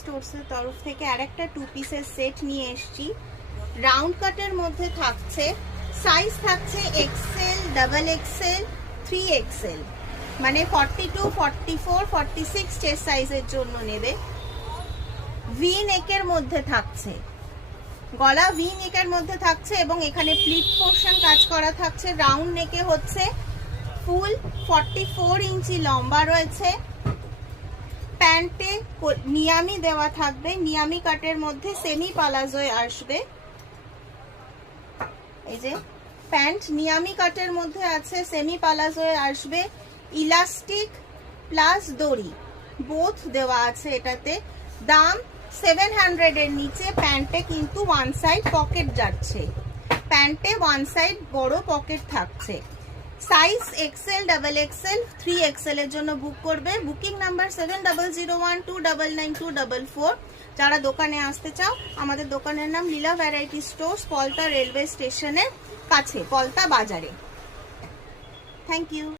স্টোরসের তরফ থেকে আরেকটা 2 পিসের সেট নিয়ে এসেছি। রাউন্ড কাটের মধ্যে থাকছে, সাইজ থাকছে এক্সেল, ডাবল এক্সেল, 3XL, মানে 42, 44, 46 চেস্ট সাইজের জন্য নেবে। ভি নেকের মধ্যে থাকছে, গলা ভি নেকের মধ্যে থাকছে এবং এখানে প্লিট পোর্শন কাজ করা থাকছে। রাউন্ড নেকে হচ্ছে ফুল 44 ইঞ্চি লম্বা রয়েছে। প্যান্টে নিয়ামি দেওয়া থাকবে, নিয়ামি কাটের মধ্যে সেমি পালাজোয় আসবে। এই যে প্যান্ট নিয়ামি কাটের মধ্যে আছে, সেমি পালাজোয় আসবে। ইলাস্টিক প্লাস দড়ি বোথ দেওয়া আছে এটাতে। দাম 700 এর নিচে। প্যান্টে কিন্তু ওয়ান সাইড পকেট যাচ্ছে, প্যান্টে ওয়ান সাইড বড় পকেট থাকছে। Size XL, double XL, 3XL এর জন্য বুক করবে। Booking number 7001299244। যারা দোকানে আসতে চাও, আমাদের দোকানের নাম Leela variety stores, Palta railway স্টেশনের কাছে, পলতা বাজারে। Thank you.